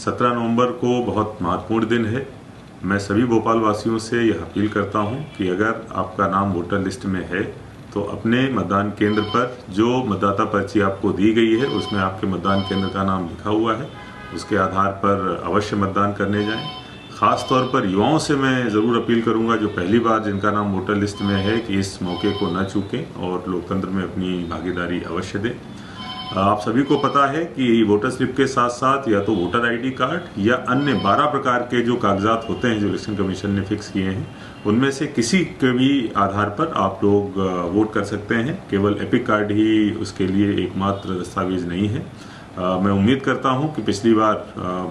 17 नवंबर को बहुत महत्वपूर्ण दिन है। मैं सभी भोपाल वासियों से यह अपील करता हूं कि अगर आपका नाम वोटर लिस्ट में है तो अपने मतदान केंद्र पर जो मतदाता पर्ची आपको दी गई है उसमें आपके मतदान केंद्र का नाम लिखा हुआ है, उसके आधार पर अवश्य मतदान करने जाएं। ख़ास तौर पर युवाओं से मैं ज़रूर अपील करूंगा जो पहली बार जिनका नाम वोटर लिस्ट में है कि इस मौके को न चूकें और लोकतंत्र में अपनी भागीदारी अवश्य दें। आप सभी को पता है कि वोटर स्लिप के साथ साथ या तो वोटर आईडी कार्ड या अन्य 12 प्रकार के जो कागजात होते हैं जो इलेक्शन कमीशन ने फिक्स किए हैं उनमें से किसी के भी आधार पर आप लोग वोट कर सकते हैं। केवल एपिक कार्ड ही उसके लिए एकमात्र दस्तावेज नहीं है। मैं उम्मीद करता हूं कि पिछली बार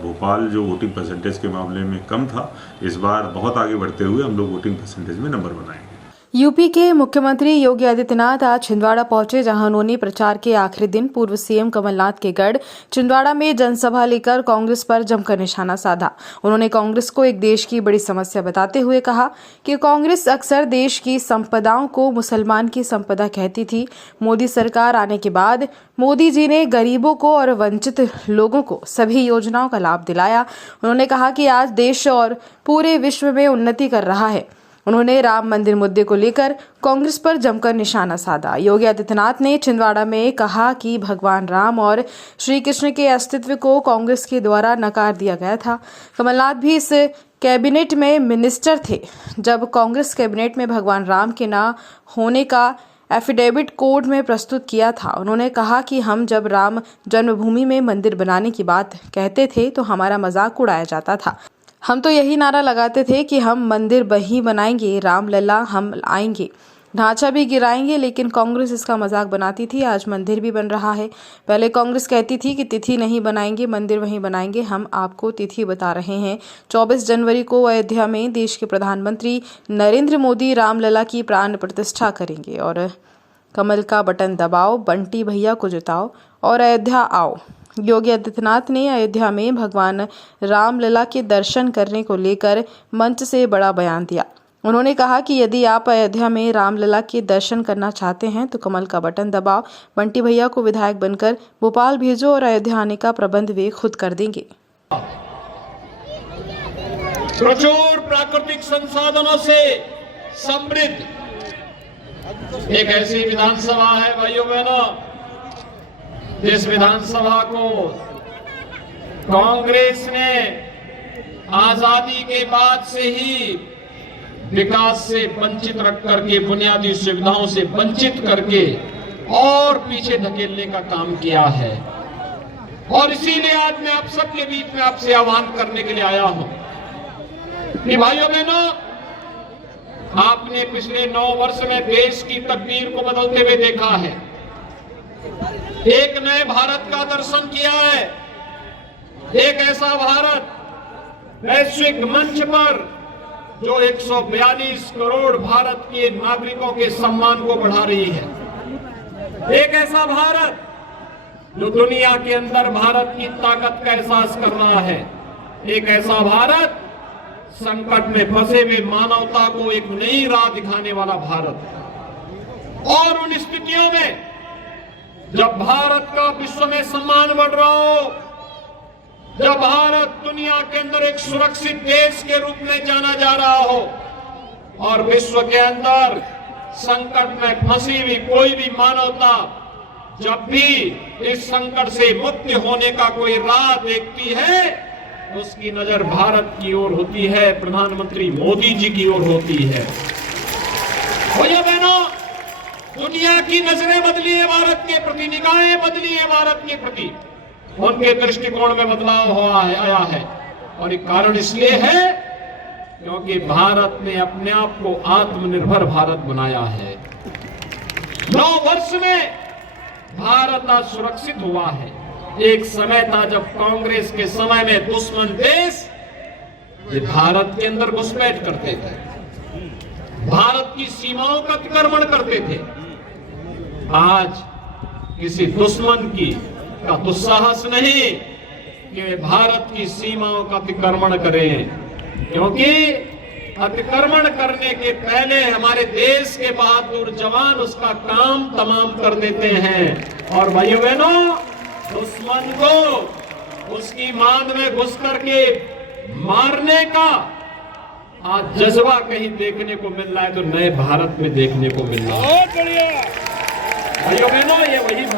भोपाल जो वोटिंग परसेंटेज के मामले में कम था, इस बार बहुत आगे बढ़ते हुए हम लोग वोटिंग परसेंटेज में नंबर बनाएंगे। यूपी के मुख्यमंत्री योगी आदित्यनाथ आज छिंदवाड़ा पहुंचे, जहां उन्होंने प्रचार के आखिरी दिन पूर्व सीएम कमलनाथ के गढ़ छिंदवाड़ा में जनसभा लेकर कांग्रेस पर जमकर निशाना साधा। उन्होंने कांग्रेस को एक देश की बड़ी समस्या बताते हुए कहा कि कांग्रेस अक्सर देश की संपदाओं को मुसलमान की संपदा कहती थी। मोदी सरकार आने के बाद मोदी जी ने गरीबों को और वंचित लोगों को सभी योजनाओं का लाभ दिलाया। उन्होंने कहा कि आज देश और पूरे विश्व में उन्नति कर रहा है। उन्होंने राम मंदिर मुद्दे को लेकर कांग्रेस पर जमकर निशाना साधा। योगी आदित्यनाथ ने छिंदवाड़ा में कहा कि भगवान राम और श्री कृष्ण के अस्तित्व को कांग्रेस के द्वारा नकार दिया गया था। कमलनाथ भी इस कैबिनेट में मिनिस्टर थे जब कांग्रेस कैबिनेट में भगवान राम के न होने का एफिडेविट कोर्ट में प्रस्तुत किया था। उन्होंने कहा कि हम जब राम जन्मभूमि में मंदिर बनाने की बात कहते थे तो हमारा मजाक उड़ाया जाता था। हम तो यही नारा लगाते थे कि हम मंदिर वही बनाएंगे, राम लला हम आएंगे, ढांचा भी गिराएंगे, लेकिन कांग्रेस इसका मजाक बनाती थी। आज मंदिर भी बन रहा है। पहले कांग्रेस कहती थी कि तिथि नहीं बनाएंगे, मंदिर वहीं बनाएंगे। हम आपको तिथि बता रहे हैं। 24 जनवरी को अयोध्या में देश के प्रधानमंत्री नरेंद्र मोदी रामलला की प्राण प्रतिष्ठा करेंगे और कमल का बटन दबाओ, बंटी भैया को जिताओ और अयोध्या आओ। योगी आदित्यनाथ ने अयोध्या में भगवान रामलला के दर्शन करने को लेकर मंच से बड़ा बयान दिया। उन्होंने कहा कि यदि आप अयोध्या में रामलला के दर्शन करना चाहते हैं तो कमल का बटन दबाओ, बंटी भैया को विधायक बनकर भोपाल भेजो और अयोध्या आने का प्रबंध वे खुद कर देंगे। प्रचुर प्राकृतिक संसाधनों से समृद्ध एक ऐसी विधानसभा है भाइयों बहनों, जिस विधानसभा को कांग्रेस ने आजादी के बाद से ही विकास से वंचित रख करके, बुनियादी सुविधाओं से वंचित करके और पीछे धकेलने का काम किया है। और इसीलिए आज मैं आप सबके बीच में आपसे आह्वान करने के लिए आया हूं कि भाइयों बहनों, आपने पिछले 9 वर्ष में देश की तकदीर को बदलते हुए देखा है। एक नए भारत का दर्शन किया है। एक ऐसा भारत वैश्विक मंच पर जो 142 करोड़ भारत के नागरिकों के सम्मान को बढ़ा रही है। एक ऐसा भारत जो दुनिया के अंदर भारत की ताकत का एहसास कर रहा है। एक ऐसा भारत संकट में फंसे हुए मानवता को एक नई राह दिखाने वाला भारत। और उन स्थितियों में जब भारत का विश्व में सम्मान बढ़ रहा हो, जब भारत दुनिया के अंदर एक सुरक्षित देश के रूप में जाना जा रहा हो और विश्व के अंदर संकट में फंसी हुई कोई भी मानवता जब भी इस संकट से मुक्त होने का कोई राह देखती है, उसकी नजर भारत की ओर होती है, प्रधानमंत्री मोदी जी की ओर होती है। भैया बहनों, दुनिया की नजरें बदली है भारत के प्रति, निगाहें बदली है भारत के प्रति, उनके दृष्टिकोण में बदलाव आया है। और एक कारण इसलिए है क्योंकि भारत ने अपने आप को आत्मनिर्भर भारत बनाया है। 9 वर्ष में भारत आज सुरक्षित हुआ है। एक समय था जब कांग्रेस के समय में दुश्मन देश ये भारत के अंदर घुसपैठ करते थे, भारत की सीमाओं का अतिक्रमण करते थे। आज किसी दुश्मन का दुस्साहस नहीं कि वे भारत की सीमाओं का अतिक्रमण करें, क्योंकि अतिक्रमण करने के पहले हमारे देश के बहादुर जवान उसका काम तमाम कर देते हैं। और भाइयों बहनों, दुश्मन को उसकी मांद में घुस करके मारने का आज जज्बा कहीं देखने को मिल रहा है, तो नए भारत में देखने को मिल रहा है। बहुत बढ़िया। भाइयों बहनों, ये वही भारत